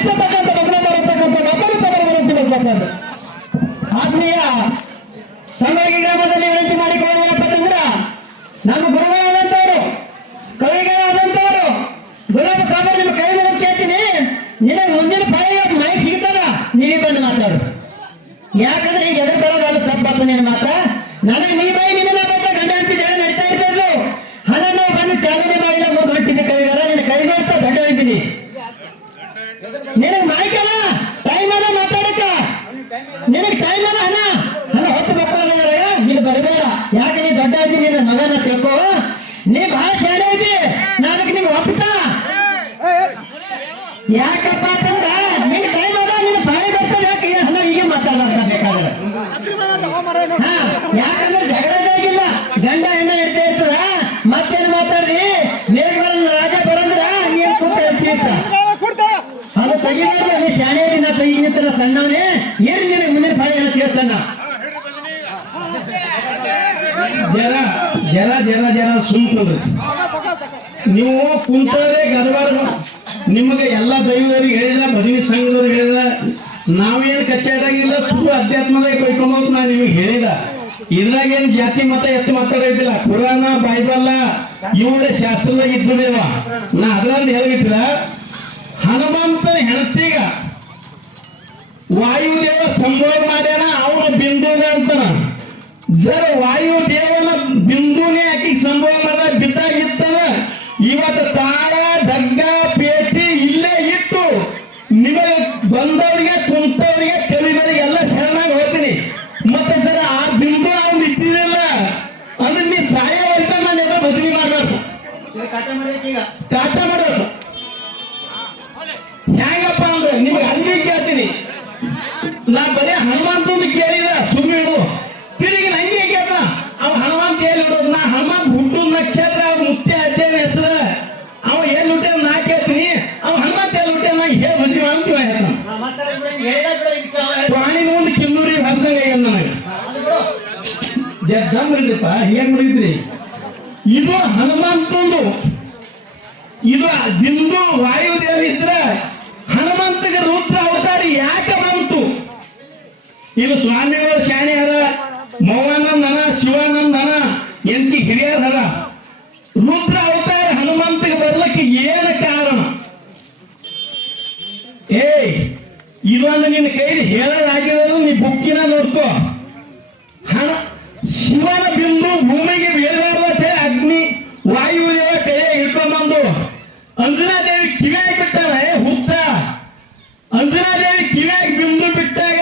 ಸರಿ, ಸರಿ. ಮಾಡಿರ್ತಕ್ಕಂಥ ಮಾತಾಡಿ ತಮ್ಮ ವಿನಂತಿ ಮಾಡ್ಕೊತಾರೆ ಆತ್ಮೀಯ ಸಮರ್ಗಿ ಗ್ರಾಮದಲ್ಲಿ ವಿನಂತಿ ನಮ್ಮ ಗುರುಗಳಾದಂತವರು ಕವಿಗಳಾದಂತವರು ಗುಲಾಬ ಸಾಬರ್ ನಿಮ್ಮ ಕೈ ಮುಗಿದು ಕೇಳ್ತೀನಿ. ನಿನಗೆ ಮುಂದಿನ ಪಾಯ ಮೈ ಸಿಗ್ತದ ನೀವೇ ಬಂದು ಮಾತಾಡು. ಯಾಕಂದ್ರೆ ಈಗ ಎದುರು ಬರೋದು ಅದು ತಪ್ಪಾಗ್ತದೆ ನಿನ್ನ ಮಾತಾ ನನಗೆ ನೀ ಬೈ ನಿನ್ನ ಮಾತ ಗಂಡ ಅಂತ ಜಗಳ ನಡೀತಾ ಇರ್ತದ್ದು ಹಣ ನಾವು ಬಂದು ಚಾಲನೆ ಮಾಡಿಲ್ಲ ಮುಂದೆ ಹೊಟ್ಟಿದ್ದೆ ಕವಿಗಳ. ನಿನ್ನ ಕೈ ಅಂತ ದೊಡ್ಡ ನಿನಗೆ ಮಾಯ್ಕಲ್ಲ ಟೈಮ್ ಅದ ಮಾತಾಡಕ್ಕ ನಿನಗೆ ಟೈಮ್ ಅದ ಅಣ್ಣ. ಅಲ್ಲ ಹೊತ್ತು ಮಕ್ಕಳು ನೀನು ಬರಬೇಡ. ಯಾಕೆ ನೀ ದೊಡ್ಡ ಇದ್ದೀನಿ ನಿನ್ನ ಮಗನ ತಿಳ್ಕೋ. ನೀ ಬಹಳ ಶಾಲೆ ಐತಿ ನಾನಕ್ಕೆ ನಿಮ್ಗೆ ಒಪ್ಪಿತಾ? ಯಾಕಪ್ಪ ಅಂತಂದ್ರ ನಿನ್ ಟೈಮ್ ಅದ ನಿನ್ನ ಬಾಳೆ ಬರ್ತದೆ. ಯಾಕೆ ಹಣ ಹೀಗೆ ಮಾತಾಡಲ್ಲ ಬೇಕಾದ್ರೆ? ಯಾಕಂದ್ರೆ ಜಗಳದಾಗಿಲ್ಲ ಗಂಡ ಹೆಣ್ಣ ಇರ್ತೇ ಸಣ್ಣವನೇ ಏನ್ ಮುಂದೆ ಏನೋ ಕೇಳ್ತಾನ ಜರ ಜರ ಜರ ಜರ ಸುಂತದ ನೀವು ಕುಂತವ್ರೆ ಗದಬಾರ್ದು. ನಿಮಗೆ ಎಲ್ಲ ದೈವದವ್ರಿಗೆ ಹೇಳಿದ, ಮದುವೆ ಸಂಘದವ್ರಿಗೆ ಹೇಳಿದ, ನಾವೇನು ಕಚ್ಚಾಡಾಗಿಲ್ಲ ಸುಳ್ಳು ಅಧ್ಯಾತ್ಮದಾಗ ಕೈಕೊಂಬೋದು ನಾನು ನಿಮಗೆ ಹೇಳಿದ. ಇದ್ರಾಗ ಏನು ಜಾತಿ ಮತ, ಎತ್ತು ಮಾತಾಡೋದಿಲ್ಲ ಕುರಾನ ಬೈಬಲ್ಲ, ಇವಳ ಶಾಸ್ತ್ರದಾಗ ಇದ್ದದೇವ ನಾ ಅದ್ರಲ್ಲಿ ಹೇಳಿದ್ರ ವಾಯುದೇವ ಸಂಭೋಗ ಮಾಡ್ಯಾನ ಅವನ ಬಿಂದುಗ ಅಂತಾನ ಜರ ವಾಯುದೇವನ ಬಿಂದುನೇ ಆಕಿ ಸಂಭೋಗ ಮಾಡ ಬಿದ್ದಾಗಿತ್ತನ ಇವತ್ತು ತಾಳ ದಗ್ಗ ಪೇಟಿ ಇಲ್ಲೇ ಇತ್ತು ನಿಮಗೆ ಬಂದವರಿಗೆ ಕುಂತವರಿಗೆ ಕೆಲವರಿಗೆ ಎಲ್ಲ ಶರಣಾಗಿ ಹೋಗ್ತೀನಿ. ಮತ್ತೆ ಜರ ಆ ಬಿಂದು ಅವ್ನು ಇದ್ದಿದ್ದಿಲ್ಲ ಅಂದ್ರೆ ನೀ ಸಾಯವರ್ತ ನಾನು ಎಲ್ಲ ಮದುವೆ ಮಾಡಬೇಕು ಕಾಟ ಮಾಡೋದು. ನಾ ಬರೀ ಹನುಮಂತಂದು ಕೇಳಿದ ಸುಮ್ಮನೆ ತಿರುಗಿ ನಂಗೆ ಕೇಳ ಅವ ಹನುಮಂತ ಎಲ್ಲಿ ಇಡೋದು ನಾ ಹನುಮಂತ ಹುಟ್ಟು ನಕ್ಷತ್ರ ಅವ್ರ ಮುತ್ಯ ಅಜ್ಜನ ಹೆಸರು. ಅವ ಎಲ್ಲಿ ಹುಟ್ಟ ನಾ ಕೇಳ್ತೀನಿ. ಅವ ಹನುಮಂತ ಎಲ್ಲಿ ಹುಟ್ಟ ನಾ ಹೇಳಿ ಮದ್ವೆ ಮಾಡ್ತೀವ ಪ್ರಾಣಿ ಮುಂದೆ ಕಿನ್ನೂರಿ ಹರಿದಂಗ ಏನ್ ನನಗೆ? ಜಮ್ ಇದ್ರಿಪ್ಪ ಏನ್ ಮಾಡಿದ್ರಿ? ಇದು ಹನುಮಂತಂದು. ಇದು ದಿಂದು ವಾಯುದೇವ ಇದ್ರ ಹನುಮಂತಗೆ ರುದ್ರ ಇದೊಂದು ನಿನ್ನ ಕೈಲಿ ಹೇಳಲಾಗಿರೋದು ನೀ ಬುಕ್ಕಿನ ನೋಡ್ಕೋ. ಹಣ, ಶಿವನ ಬಿಂದು ಭೂಮಿಗೆ ಬೀಳಲಾರ್ದತೆ ಅಗ್ನಿ ವಾಯುದೇವ ಕೈಯ ಹಿಡ್ಕೊಂಡ್ಬಂದು. ಅಂಜನಾದೇವಿ ಕಿವಿಯಾಗಿ ಬಿಟ್ಟಾರೆ? ಹುಚ್ಚ. ಅಂಜನಾದೇವಿ ಕಿವಿಯಾಗಿ ಬಿಂದು ಬಿಟ್ಟಾಗ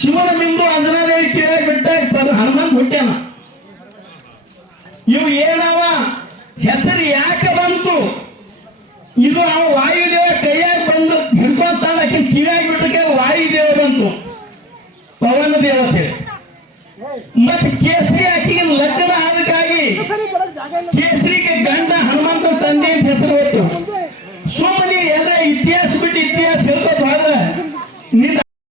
ಶಿವನ ಬಿಂದು ಅಂಜನಾದೇವಿ ಕಿವಿಯಾಗಿ ಬಿಟ್ಟಾಗ ಹನುಮಂತ್ ಹುಟ್ಟ್ಯಾನ. ಇವು ಏನವ Yes.